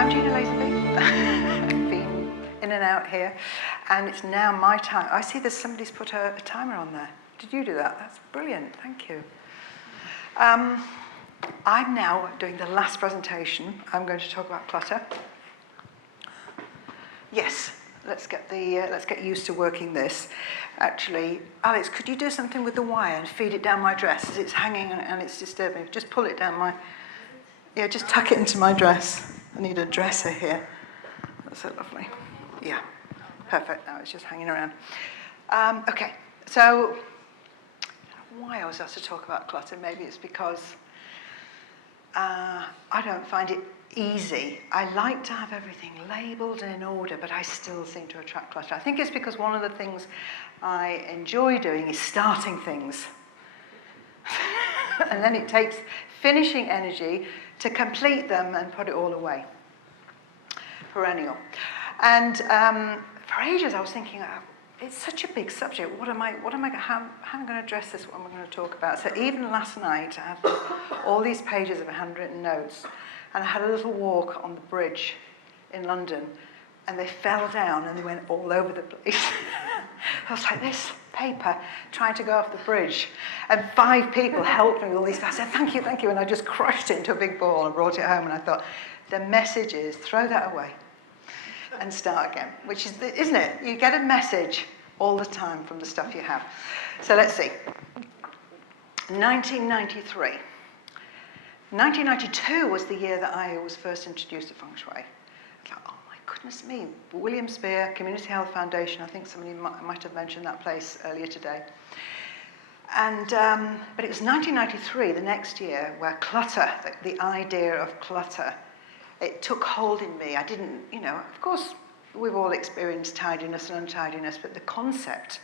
I'm Gina Lazenby. I've been in and out here, and it's now my time. I see that somebody's put a timer on there. Did you do that? That's brilliant, thank you. I'm now doing the last presentation. I'm going to talk about clutter. Yes, let's get used to working this. Actually, Alex, could you do something with the wire and feed it down my dress as it's hanging and it's disturbing? Just pull it down my, yeah, just tuck it into my dress. I need a dresser here. That's so lovely. Yeah, perfect. Now it's just hanging around. Okay, so why I was asked to talk about clutter, maybe it's because I don't find it easy. I like to have everything labelled and in order, but I still seem to attract clutter. I think it's because one of the things I enjoy doing is starting things. And then it takes finishing energy to complete them and put it all away. Perennial. And for ages I was thinking, it's such a big subject. How am I going to address this? What am I going to talk about? So even last night, I had all these pages of handwritten notes, and I had a little walk on the bridge in London, and they fell down and they went all over the place. I was like, this paper trying to go off the bridge, and 5 people helped me with all these. I said, thank you, and I just crushed it into a big ball and brought it home, and I thought, the message is throw that away and start again, which is, isn't it? You get a message all the time from the stuff you have. So let's see. 1993. 1992 was the year that I was first introduced to Feng Shui. I was like, oh my goodness me, William Spear, Community Health Foundation, I think somebody might have mentioned that place earlier today. And, but it was 1993, the next year, where clutter, the idea of clutter, it took hold in me. I didn't, of course, we've all experienced tidiness and untidiness, but the concept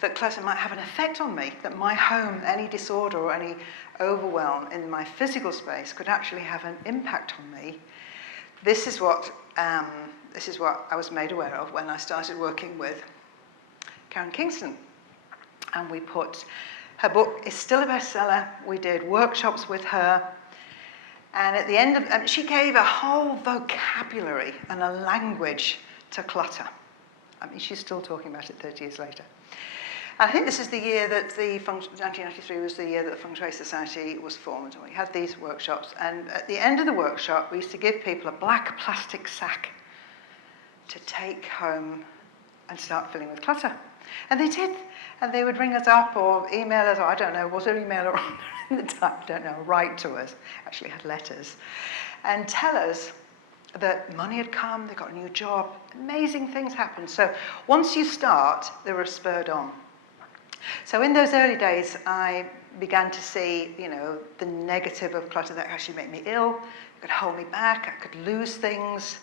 that clutter might have an effect on me, that my home, any disorder or any overwhelm in my physical space could actually have an impact on me. This is what I was made aware of when I started working with Karen Kingston. And we put, her book is still a bestseller. We did workshops with her. And at the end of, she gave a whole vocabulary and a language to clutter. I mean, she's still talking about it 30 years later. And I think this is the year that 1993 was the year that the Feng Shui Society was formed. We had these workshops, and at the end of the workshop, we used to give people a black plastic sack to take home and start filling with clutter. And they did. And they would ring us up or email us, or I don't know, was there email or in the time, I don't know, write to us, actually had letters, and tell us that money had come, they got a new job, amazing things happened. So once you start, they were spurred on. So in those early days, I began to see, the negative of clutter that actually made me ill, it could hold me back, I could lose things,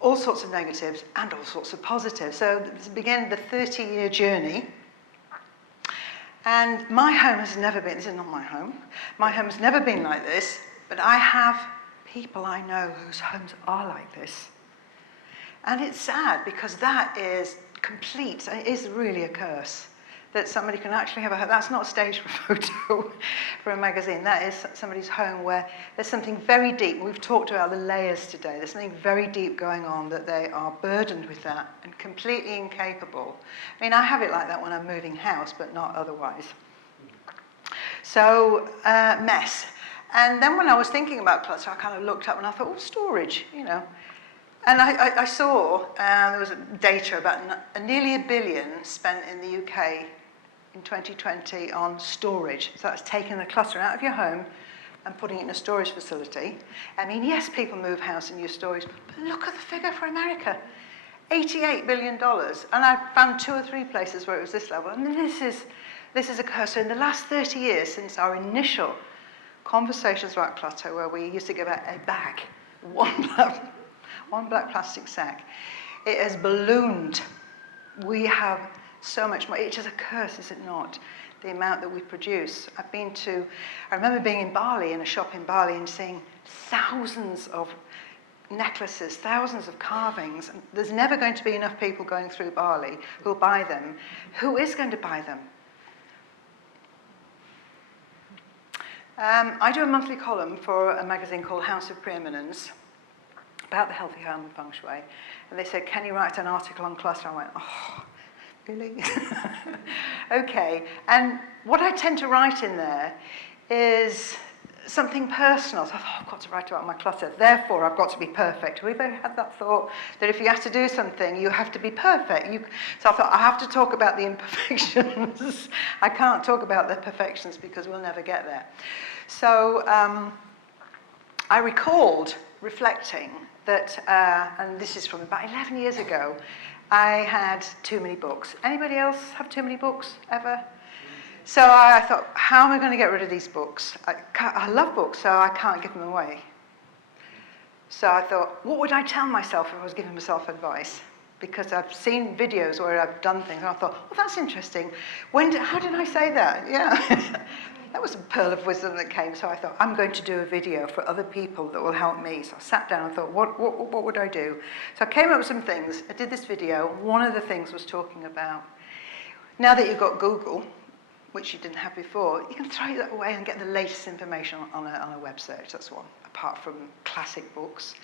all sorts of negatives and all sorts of positives. So this began the 30-year journey. And my home has never been, this is not my home has never been like this, but I have people I know whose homes are like this. And it's sad because that is complete, it is really a curse that somebody can actually have a, that's not a stage for a photo for a magazine, that is somebody's home where there's something very deep. We've talked about the layers today, there's something very deep going on that they are burdened with that and completely incapable. I mean, I have it like that when I'm moving house, but not otherwise. So, mess. And then when I was thinking about clutter, I kind of looked up and I thought, oh, storage, And I saw there was data about nearly $1 billion spent in the UK in 2020 on storage. So that's taking the clutter out of your home and putting it in a storage facility. I mean, yes, people move house and use storage, but look at the figure for America. $88 billion. And I found 2 or 3 places where it was this level. And this is a curse. So in the last 30 years, since our initial conversations about clutter, where we used to give out a bag, one black plastic sack, it has ballooned. We have so much more. It is a curse, is it not? The amount that we produce. I remember being in Bali, in a shop in Bali, and seeing thousands of necklaces, thousands of carvings. And there's never going to be enough people going through Bali who will buy them. Who is going to buy them? I do a monthly column for a magazine called House of Preeminence about the healthy home and Feng Shui. And they said, can you write an article on clutter? I went, oh, really? Okay. And what I tend to write in there is something personal. So I thought, oh, I've got to write about my clutter. Therefore, I've got to be perfect. Have you ever had that thought that if you have to do something, you have to be perfect? So I thought, I have to talk about the imperfections. I can't talk about the perfections because we'll never get there. So I recalled reflecting that, and this is from about 11 years ago, I had too many books. Anybody else have too many books ever? So I thought, how am I going to get rid of these books? I love books, so I can't give them away. So I thought, what would I tell myself if I was giving myself advice? Because I've seen videos where I've done things, and I thought, well, that's interesting. How did I say that? Yeah. That was a pearl of wisdom that came. So I thought, I'm going to do a video for other people that will help me. So I sat down and thought, what would I do? So I came up with some things. I did this video. One of the things was talking about, now that you've got Google, which you didn't have before, you can throw that away and get the latest information on a website. That's one, apart from classic books.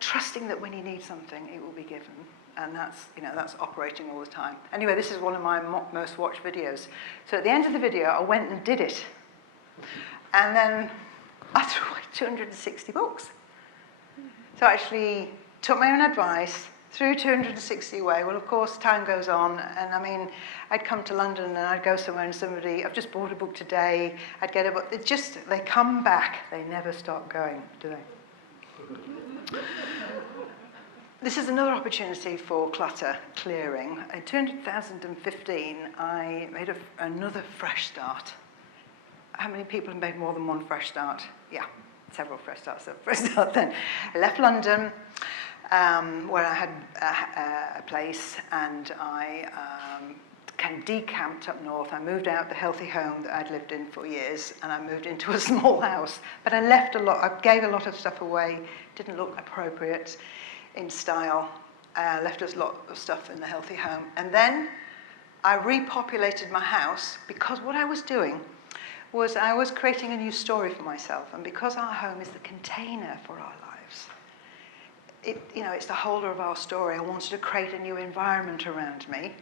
Trusting that when you need something, it will be given. And that's operating all the time. Anyway, this is one of my most watched videos. So at the end of the video, I went and did it. And then I threw away 260 books. So I actually took my own advice, threw 260 away. Well, of course, time goes on. And I mean, I'd come to London and I'd go somewhere and somebody, I've just bought a book today. I'd get a book. They come back. They never stop going, do they? This is another opportunity for clutter clearing. In 2015, I made another fresh start. How many people have made more than one fresh start? Yeah, several fresh starts. So fresh start then. I left London, where I had a place, and I kind of decamped up north. I moved out the healthy home that I'd lived in for years, and I moved into a small house. But I left a lot. I gave a lot of stuff away. Didn't look appropriate in style, left us a lot of stuff in the healthy home. And then I repopulated my house because what I was doing was I was creating a new story for myself. And because our home is the container for our lives, it's the holder of our story, I wanted to create a new environment around me.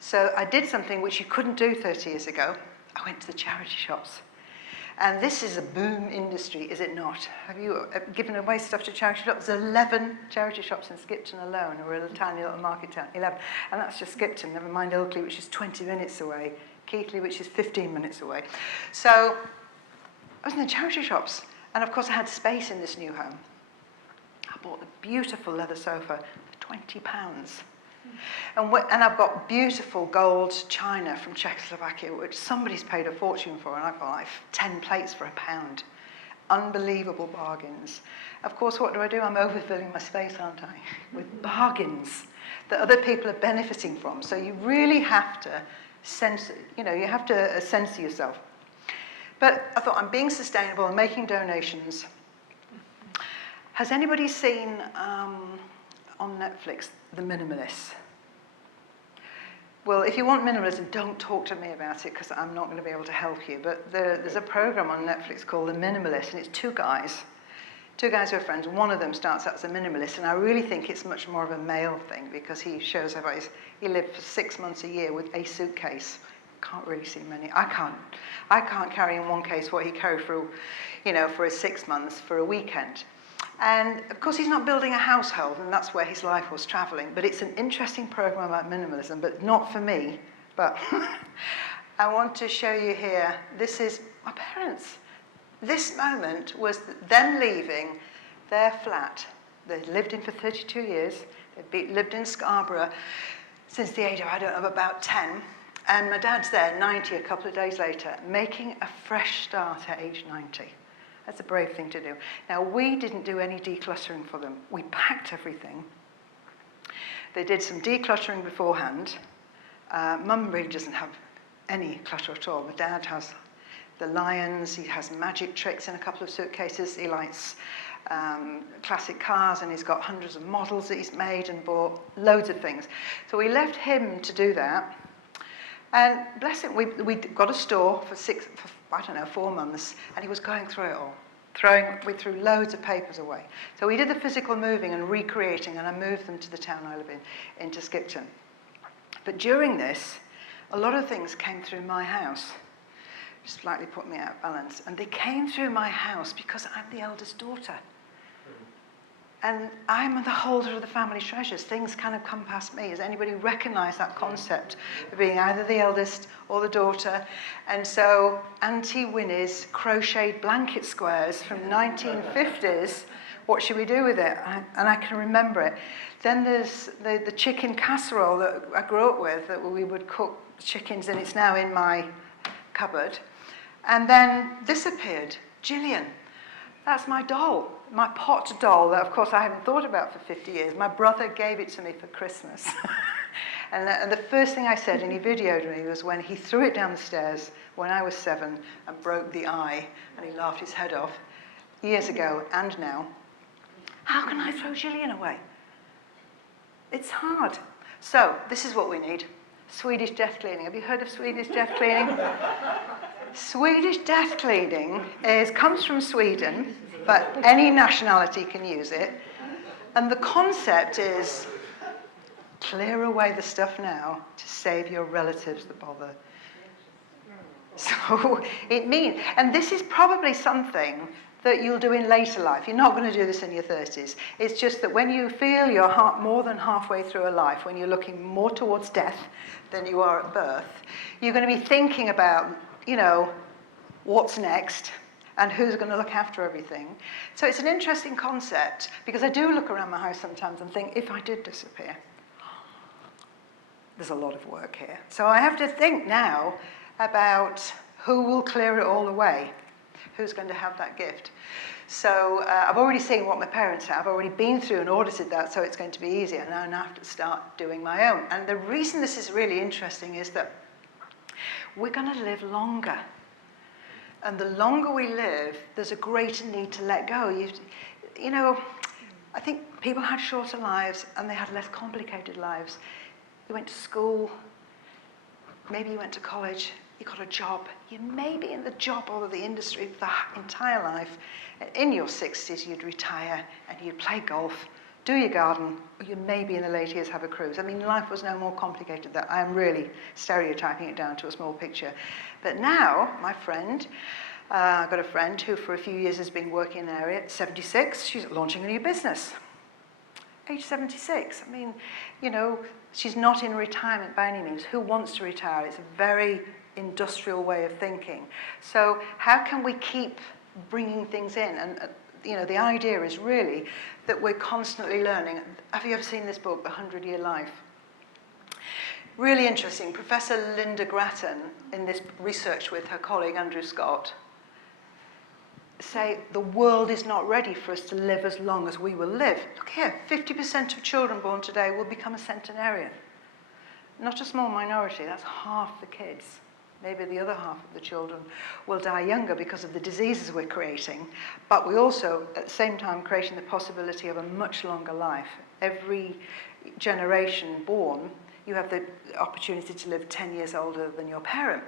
So I did something which you couldn't do 30 years ago. I went to the charity shops. And this is a boom industry, is it not? Have you given away stuff to charity shops? There's 11 charity shops in Skipton alone. We're a tiny little market town, 11. And that's just Skipton, never mind Ilkley, which is 20 minutes away, Keighley, which is 15 minutes away. So I was in the charity shops. And of course, I had space in this new home. I bought the beautiful leather sofa for £20. And I've got beautiful gold china from Czechoslovakia, which somebody's paid a fortune for, and I've got like 10 plates for £1. Unbelievable bargains. Of course, what do? I'm overfilling my space, aren't I? With bargains that other people are benefiting from. So you really have to censor yourself. But I thought, I'm being sustainable and making donations. Has anybody seen on Netflix, The Minimalists? Well, if you want minimalism, don't talk to me about it because I'm not going to be able to help you. But there's a program on Netflix called The Minimalist, and it's two guys who are friends. One of them starts out as a minimalist, and I really think it's much more of a male thing because he shows how he lived for 6 months a year with a suitcase. Can't really see many. I can't carry in one case what he carried for his 6 months for a weekend. And of course, he's not building a household, and that's where his life was traveling. But it's an interesting program about minimalism, but not for me. But I want to show you here, this is my parents. This moment was them leaving their flat. They'd lived in for 32 years. They'd lived in Scarborough since the age of, about 10. And my dad's there, 90, a couple of days later, making a fresh start at age 90. That's a brave thing to do. Now, we didn't do any decluttering for them. We packed everything. They did some decluttering beforehand. Mum really doesn't have any clutter at all. My dad has the lions. He has magic tricks in a couple of suitcases. He likes classic cars, and he's got hundreds of models that he's made and bought, loads of things. So we left him to do that. And bless him, we got a store for 4 months, and he was going through it all. We threw loads of papers away. So we did the physical moving and recreating, and I moved them to the town I live in, into Skipton. But during this, a lot of things came through my house, just slightly put me out of balance. And they came through my house because I'm the eldest daughter. And I'm the holder of the family treasures. Things kind of come past me. Does anybody recognise that concept of being either the eldest or the daughter? And so Auntie Winnie's crocheted blanket squares from 1950s, what should we do with it? And I can remember it. Then there's the chicken casserole that I grew up with, that we would cook chickens in. It's now in my cupboard. And then this appeared, Gillian. That's my doll, my pot doll that, of course, I hadn't thought about for 50 years. My brother gave it to me for Christmas. and the first thing I said, and he videoed me, was when he threw it down the stairs when I was 7 and broke the eye, and he laughed his head off, years ago and now. How can I throw Gillian away? It's hard. So this is what we need. Swedish death cleaning. Have you heard of Swedish death cleaning? Swedish death cleaning comes from Sweden, but any nationality can use it. And the concept is clear away the stuff now to save your relatives the bother. So it means, and this is probably something that you'll do in later life. You're not going to do this in your 30s. It's just that when you feel you're more than halfway through a life, when you're looking more towards death than you are at birth, you're going to be thinking about, what's next and who's going to look after everything. So it's an interesting concept, because I do look around my house sometimes and think, if I did disappear, there's a lot of work here. So I have to think now about who will clear it all away, who's going to have that gift. So I've already seen what my parents have. I've already been through and audited that, so it's going to be easier. Now I have to start doing my own. And the reason this is really interesting is that we're going to live longer. And the longer we live, there's a greater need to let go. I think people had shorter lives and they had less complicated lives. You went to school, maybe you went to college, you got a job. You may be in the job or the industry for the entire life. In your 60s, you'd retire and you'd play golf, do your garden, or you'd maybe in the later years have a cruise. I mean, life was no more complicated than that. I am really stereotyping it down to a small picture. But now, my friend, I've got a friend who for a few years has been working in an area at 76. She's launching a new business. Age 76. I mean, she's not in retirement by any means. Who wants to retire? It's a very industrial way of thinking. So how can we keep bringing things in? And the idea is really that we're constantly learning. Have you ever seen this book, The 100-Year Life? Really interesting. Professor Linda Grattan, in this research with her colleague Andrew Scott, say the world is not ready for us to live as long as we will live. Look here, 50% of children born today will become a centenarian. Not a small minority, that's half the kids. Maybe the other half of the children will die younger because of the diseases we're creating, but we also, at the same time, creating the possibility of a much longer life. Every generation born, you have the opportunity to live 10 years older than your parent.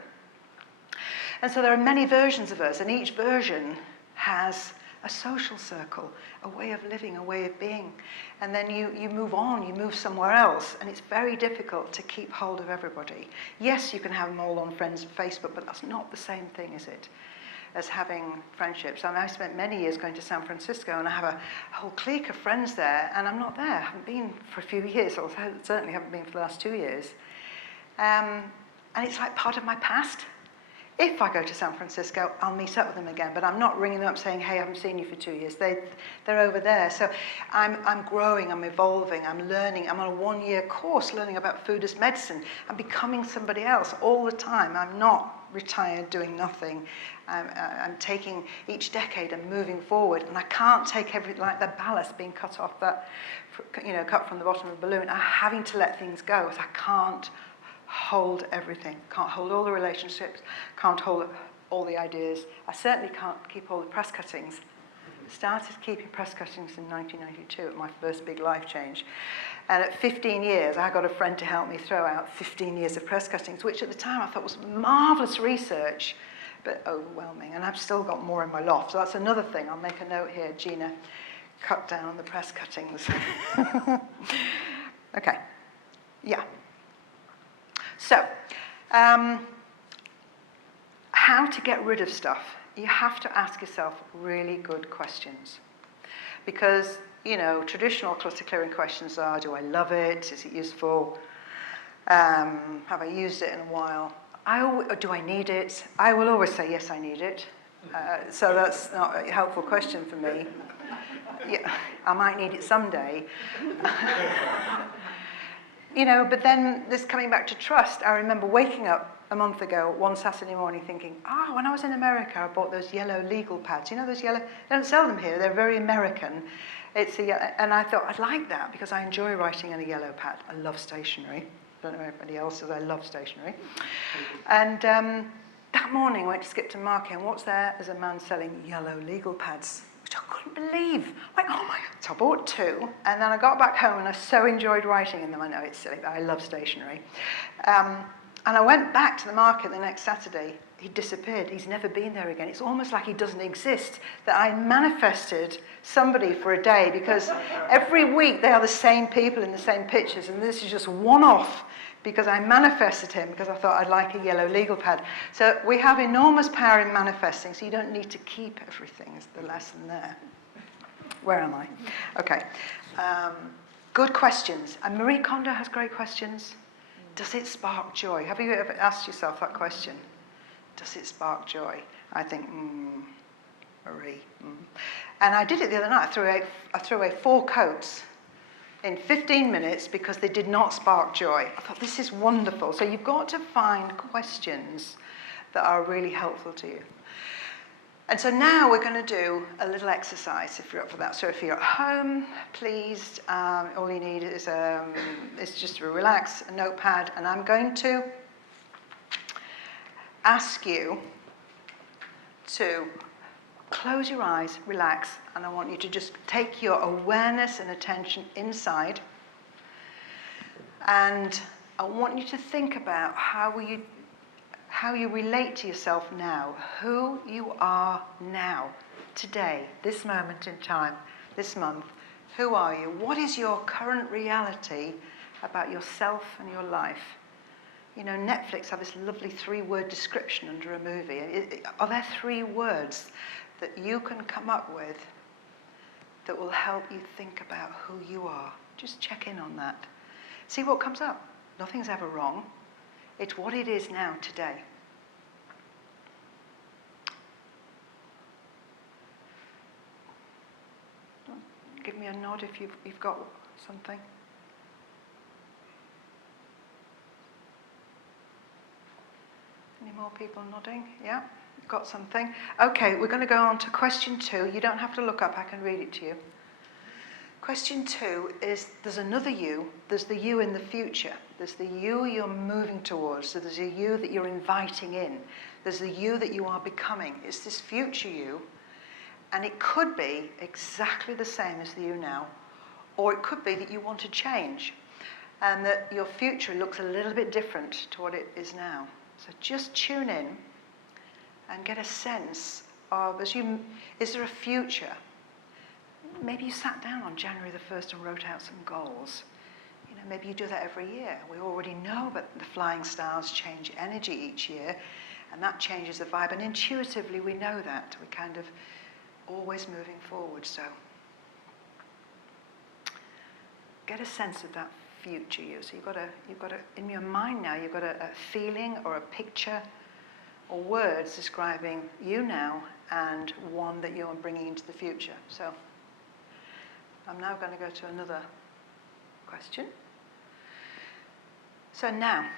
And so there are many versions of us, and each version has a social circle, a way of living, a way of being. And then you move on, you move somewhere else, and it's very difficult to keep hold of everybody. Yes, you can have them all on friends on Facebook, but that's not the same thing, is it, as having friendships. I spent many years going to San Francisco, and I have a whole clique of friends there, and I'm not there. I haven't been for a few years, or certainly haven't been for the last 2 years. And it's like part of my past. If I go to San Francisco, I'll meet up with them again, but I'm not ringing them up saying, hey, I haven't seen you for 2 years. They're over there. So I'm growing, I'm evolving, I'm learning. I'm on a 1-year course learning about food as medicine. I'm becoming somebody else all the time. I'm not retired doing nothing. I'm taking each decade and moving forward, and I can't take everything like the ballast being cut off that, cut from the bottom of the balloon. I'm having to let things go, because I can't hold everything. Can't hold all the relationships, can't hold all the ideas. I certainly can't keep all the press cuttings. Started keeping press cuttings in 1992 at my first big life change. And at 15 years, I got a friend to help me throw out 15 years of press cuttings, which at the time I thought was marvellous research, but overwhelming. And I've still got more in my loft. So that's another thing. I'll make a note here, Gina, cut down on the press cuttings. Okay. Yeah. So, how to get rid of stuff? You have to ask yourself really good questions. Because, you know, traditional clutter clearing questions are, do I love it? Is it useful? Have I used it in a while? Do I need it? I will always say, yes, I need it. So that's not a helpful question for me. Yeah, I might need it someday. You know, but then this coming back to trust, I remember waking up a month ago, one Saturday morning, thinking, when I was in America, I bought those yellow legal pads. You know those yellow? They don't sell them here. They're very American. And I thought, I'd like that because I enjoy writing on a yellow pad. I love stationery. I don't know if anybody else does. I love stationery. And that morning, I went to Skipton Market, and what's there? There's a man selling yellow legal pads, which I couldn't believe. Like, oh my God. So I bought 2, and then I got back home, and I so enjoyed writing in them. I know it's silly, but I love stationery. And I went back to the market the next Saturday. He'd disappeared. He's never been there again. It's almost like he doesn't exist, that I manifested somebody for a day, because every week they are the same people in the same pictures, and this is just one-off because I manifested him because I thought I'd like a yellow legal pad. So we have enormous power in manifesting, so you don't need to keep everything, is the lesson there. Where am I? Okay. Good questions. And Marie Kondo has great questions. Does it spark joy? Have you ever asked yourself that question? Does it spark joy? I think, Marie. And I did it the other night. I threw away 4 coats in 15 minutes because they did not spark joy. I thought, this is wonderful. So you've got to find questions that are really helpful to you. And so now we're going to do a little exercise, if you're up for that. So if you're at home, please, all you need is just to relax, a notepad, and I'm going to ask you to close your eyes, relax, and I want you to just take your awareness and attention inside, and I want you to think about how you relate to yourself now, who you are now, today, this moment in time, this month. Who are you? What is your current reality about yourself and your life? You know, Netflix have this lovely 3-word description under a movie. Are there 3 words that you can come up with that will help you think about who you are? Just check in on that. See what comes up. Nothing's ever wrong. It's what it is now, today. Give me a nod if you've got something. Any more people nodding? Yeah, got something. Okay, we're going to go on to question 2. You don't have to look up, I can read it to you. Question 2 is, there's another you. There's the you in the future. There's the you you're moving towards. So there's a you that you're inviting in. There's the you that you are becoming. It's this future you. And it could be exactly the same as the you now. Or it could be that you want to change. And that your future looks a little bit different to what it is now. So just tune in and get a sense of, is there a future? Maybe you sat down on January the 1st and wrote out some goals. You know, maybe you do that every year. We already know that the flying stars change energy each year, and that changes the vibe. And intuitively, we know that. We're kind of always moving forward. So get a sense of that future you. So you've got to, in your mind now, you've got a feeling or a picture or words describing you now and one that you're bringing into the future. So I'm now going to go to another question. So now,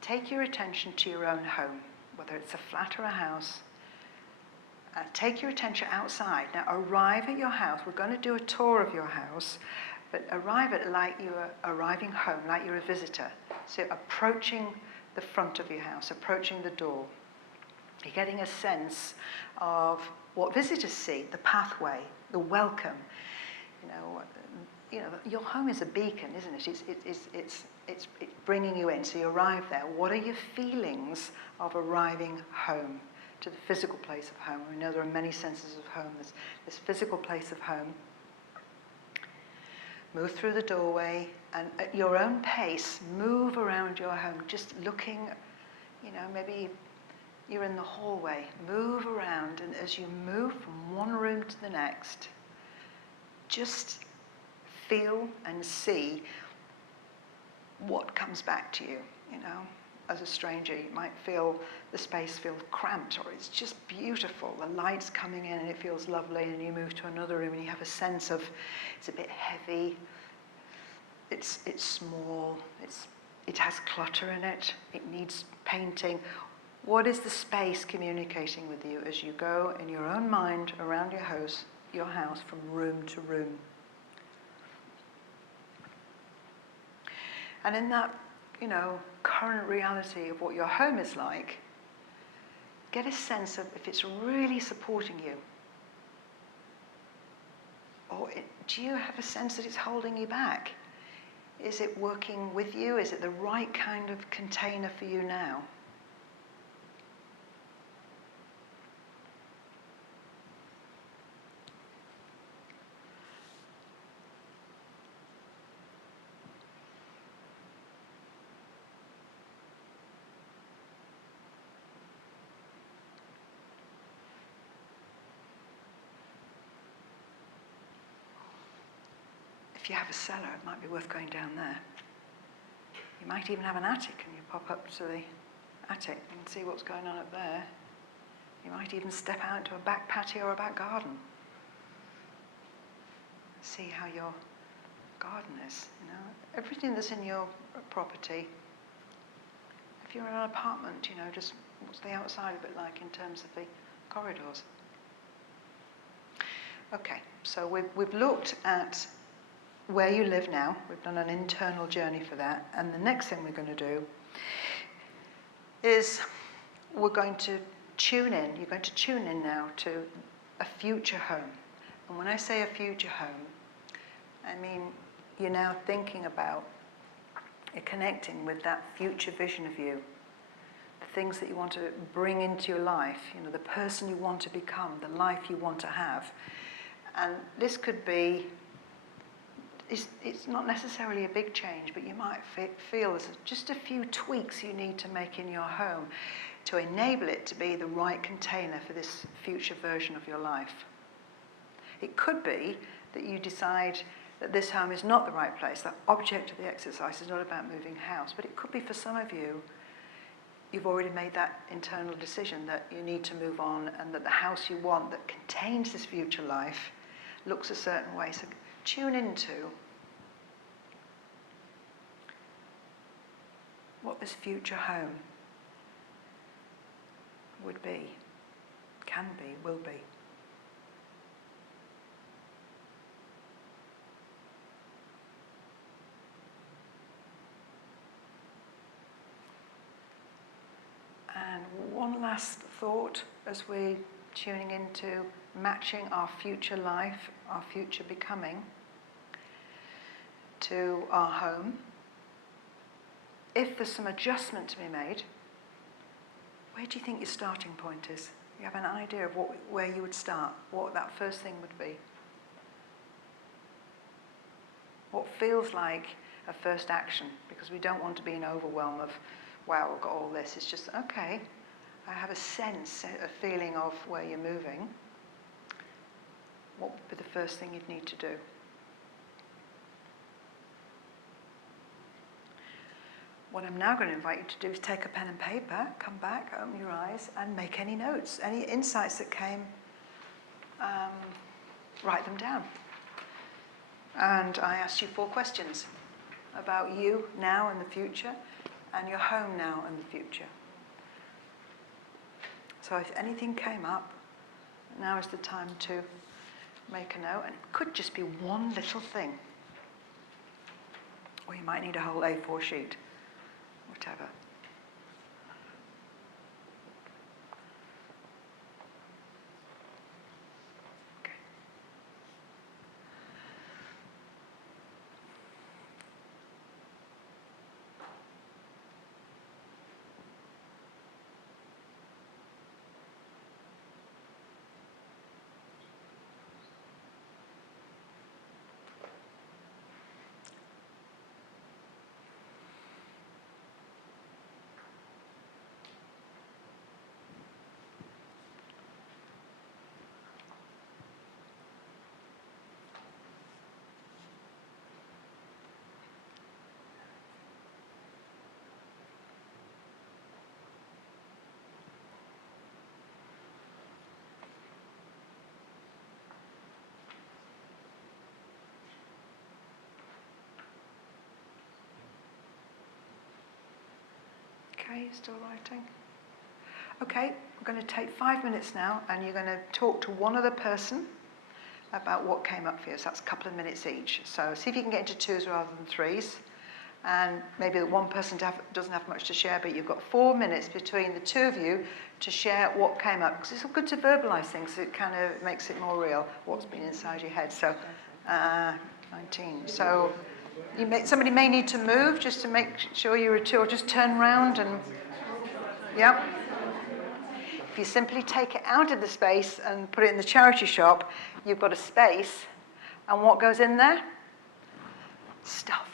take your attention to your own home, whether it's a flat or a house. Take your attention outside. Now arrive at your house. We're going to do a tour of your house, but arrive at it like you're arriving home, like you're a visitor. So approaching the front of your house, approaching the door. You're getting a sense of what visitors see, the pathway, the welcome. Your home is a beacon, isn't it? It's bringing you in. So you arrive there. What are your feelings of arriving home, to the physical place of home? We know there are many senses of home. There's this physical place of home. Move through the doorway, and at your own pace, move around your home, just looking, maybe you're in the hallway. Move around, and as you move from one room to the next, just feel and see what comes back to you. As a stranger, you might feel the space feels cramped, or it's just beautiful. The light's coming in and it feels lovely, and you move to another room and you have a sense of it's a bit heavy, it's small, it has clutter in it, it needs painting. What is the space communicating with you as you go in your own mind around your house from room to room? And in that, current reality of what your home is like, get a sense of if it's really supporting you. Or do you have a sense that it's holding you back? Is it working with you? Is it the right kind of container for you now? If you have a cellar, it might be worth going down there. You might even have an attic, and you pop up to the attic and see what's going on up there. You might even step out into a back patio or a back garden. See how your garden is. Everything that's in your property. If you're in an apartment, just what's the outside of it like in terms of the corridors. Okay, so we've looked at where you live now. We've done an internal journey for that. And the next thing we're going to do is we're going to tune in. You're going to tune in now to a future home. And when I say a future home, I mean you're now thinking about, you're connecting with that future vision of you, the things that you want to bring into your life, the person you want to become, the life you want to have. And this could be, it's not necessarily a big change, but you might feel there's just a few tweaks you need to make in your home to enable it to be the right container for this future version of your life. It could be that you decide that this home is not the right place. The object of the exercise is not about moving house, but it could be for some of you, you've already made that internal decision that you need to move on, and that the house you want that contains this future life looks a certain way. So tune into what this future home would be, can be, will be. And one last thought as we're tuning into matching our future life, our future becoming, to our home. If there's some adjustment to be made, where do you think your starting point is? You have an idea of where you would start, what that first thing would be? What feels like a first action? Because we don't want to be in overwhelm of, wow, I've got all this. It's just, okay, I have a sense, a feeling of where you're moving. What would be the first thing you'd need to do? What I'm now going to invite you to do is take a pen and paper, come back, open your eyes, and make any notes. Any insights that came, write them down. And I asked you 4 questions about you now and the future, and your home now and the future. So if anything came up, now is the time to make a note, and it could just be one little thing. Or you might need a whole A4 sheet. Whatever. Okay, still writing. Okay, we're going to take 5 minutes now, and you're going to talk to one other person about what came up for you. So that's a couple of minutes each. So see if you can get into twos rather than threes. And maybe the one person doesn't have much to share, but you've got 4 minutes between the two of you to share what came up. Because it's good to verbalise things. It kind of makes it more real, what's been inside your head. So 19. So somebody may need to move just to make sure you're a two, or just turn around and, yeah. If you simply take it out of the space and put it in the charity shop, you've got a space. And what goes in there? Stuff.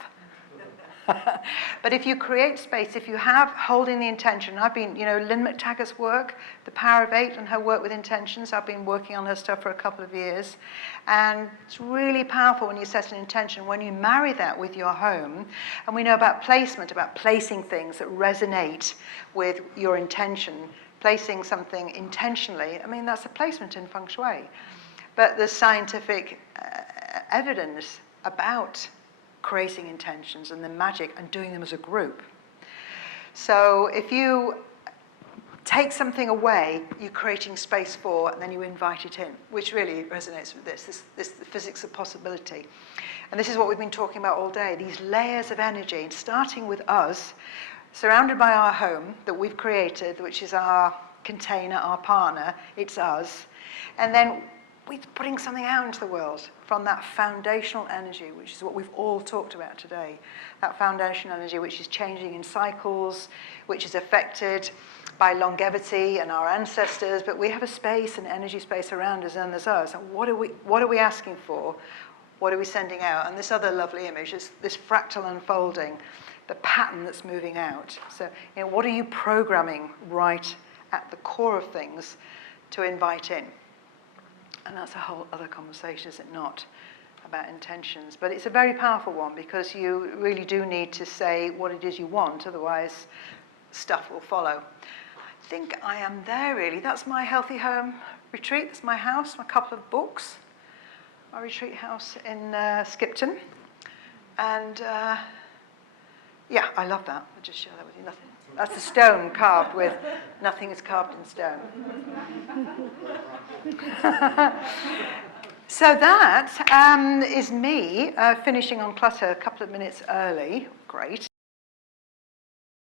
But if you create space, if you have holding the intention, I've been, Lynn McTaggart's work, The Power of Eight, and her work with intentions, I've been working on her stuff for a couple of years. And it's really powerful when you set an intention, when you marry that with your home. And we know about placement, about placing things that resonate with your intention, placing something intentionally. I mean, that's a placement in Feng Shui. But there's scientific evidence about creating intentions and the magic and doing them as a group. So if you take something away, you're creating space for, and then you invite it in, which really resonates with this the physics of possibility. And this is what we've been talking about all day, these layers of energy, starting with us, surrounded by our home that we've created, which is our container, our partner, it's us. And then we're putting something out into the world from that foundational energy, which is what we've all talked about today. That foundational energy which is changing in cycles, which is affected by longevity and our ancestors, but we have a space, an energy space around us, and there's us. And what are we asking for? What are we sending out? And this other lovely image is this fractal unfolding, the pattern that's moving out. So, what are you programming right at the core of things to invite in? And that's a whole other conversation, is it not, about intentions. But it's a very powerful one, because you really do need to say what it is you want, otherwise stuff will follow. I think I am there, really. That's my Healthy Home retreat. That's my house, my couple of books. My retreat house in Skipton. And yeah, I love that. I'll just share that with you. Nothing. That's a stone carved with, nothing is carved in stone. So that is me finishing on Clutter a couple of minutes early. Great.